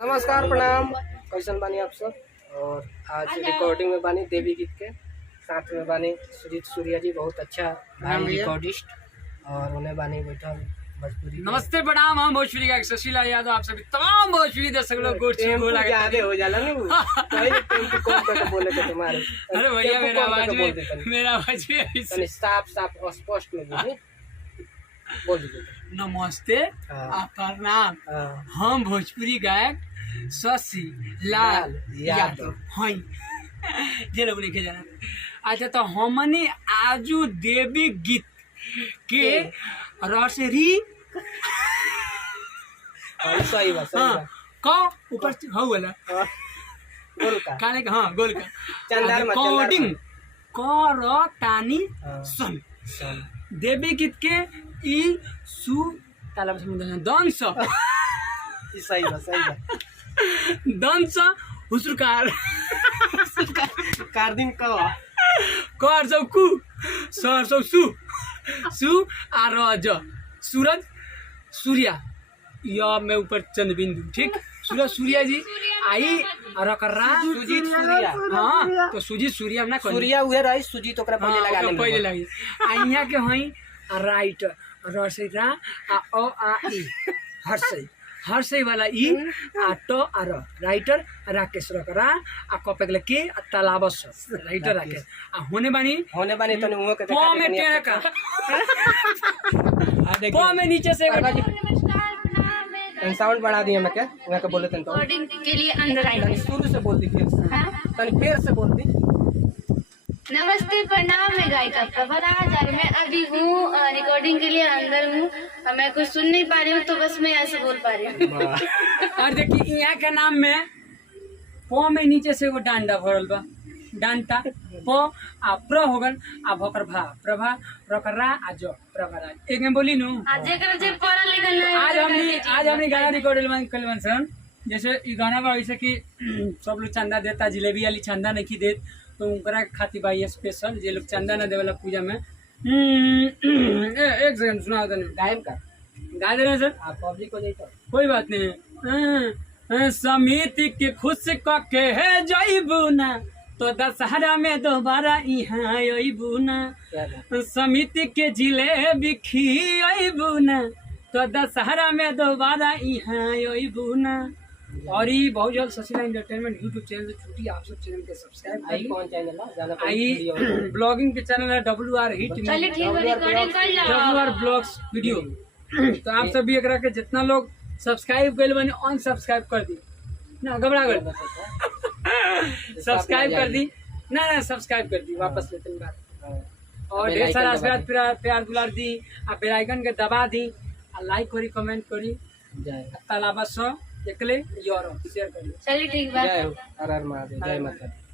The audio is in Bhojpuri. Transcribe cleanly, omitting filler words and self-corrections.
नमस्कार प्रणाम, कैसन बानी आप सब। और आज रिकॉर्डिंग में बानी देवी गीत के साथ में बानी सुजीत सूर्या जी, बहुत अच्छा रिकॉर्डिस्ट, और उन्हें बानी बैठल भोजपुरी। नमस्ते प्रणाम, हम भोजपुरी का शशिला यादव, आप सभी तमाम भोजपुरी दर्शक लोग को आगे हो जाला ना बोले के तुम्हारे। अरे भैया मेरा आवाज में साफ साफ स्पष्ट में बोल दीजिए। नमस्ते प्रणाम, हम भोजपुरी गायक शशि लाल यादव हैं। जे लोग लिखे जाना। अच्छा, तो हमने आजू देवी गीत के रसरी सही बात को ऊपर हो वाला गोल का काले का, हाँ गोल का चंदार रिकॉर्डिंग कर तानी सन देवी गीत के ई सु ताला समुद्र दंश सही बात दंश हुसुरकार कारदिन का कर सब कु सर सब सु आरज सूरज सूर्या या में ऊपर चंद्र बिंदु, ठीक। सूरज सूर्या जी आई रकरा सुजीत सूर्या, हाँ तो सुजीत सूर्या ना सूर्या उहे रही, सुजीत ओकरा पहले लगा ले पहले लगी। आ यहाँ के हई राइटर रसैरा आ अ आ ई हर्षै वाला ई आ ट आ र राइटर राकेश रकरा आ कपेगले के तालाबस राइटर राकेश आ होने बानी तने उहो के प में टेढ़ का प में नीचे से साउंड बढ़ा दिए मैं क्या उहाँ के बोले तन तो रिकॉर्डिंग के लिए अंदर आई। शुरू से बोल दी, फिर से तने फिर से बोल दी। नमस्ते प्रणाम, मैं गायिका प्रभा राज, मैं अभी हूँ रिकॉर्डिंग के लिए अंदर हूँ। मैं कुछ सुन नहीं पा रही हूँ, तो बस मैं ऐसे बोल पा रही हूँ। और देखिए यहाँ के नाम में प में नीचे से वो डांडा भरल बा, डांटा प आ प्र होगन आ भकर भा प्रभा रकरा आ जो प्रभा राज एक में बोली नु। आज जे पढ़ा लिखल नहीं, आज हमने गाना रिकॉर्ड कलवन सन। जैसे ये गाना बा वैसे कि सब लोग चंदा देता, जिलेबी वाली चंदा नहीं देत, तो उनकरा खातिर भाई स्पेशल जे लोग चंदा न देवला पूजा में। एक सेकंड सुना दे, गायब का गा दे रहे सर, आप पब्लिक को जाइए कोई बात नहीं। समिति के खुश के है जइबू ना, तो दशहरा में दोबारा यहाँ अइबू ना। समिति के जिलेबी खियबू ना, तो दशहरा में दोबारा यहाँ अइबू ना। और ये बहुत जल्द शशिला एंटरटेनमेंट यूट्यूब चैनल से छुट्टी, आप सब चैनल के सब्सक्राइब आई। कौन चैनल है? आई ब्लॉगिंग के चैनल है WR hit WR blogs video. तो आप सभी एक के जितना लोग सब्सक्राइब कर बने अनसब्सक्राइब कर दी ना, घबरा कर सब्सक्राइब कर दी ना सब्सक्राइब कर दी, वापस लेते हैं बात। और ढेर सारा आशीर्वाद प्यार दुलार दी, आप बेल आइकन के दबा दी, लाइक करी कमेंट करी, तालाबा सो एकले योर शेयर करी। चलिए ठीक बात। जय हो, हर हर महादेव, जय माता दी।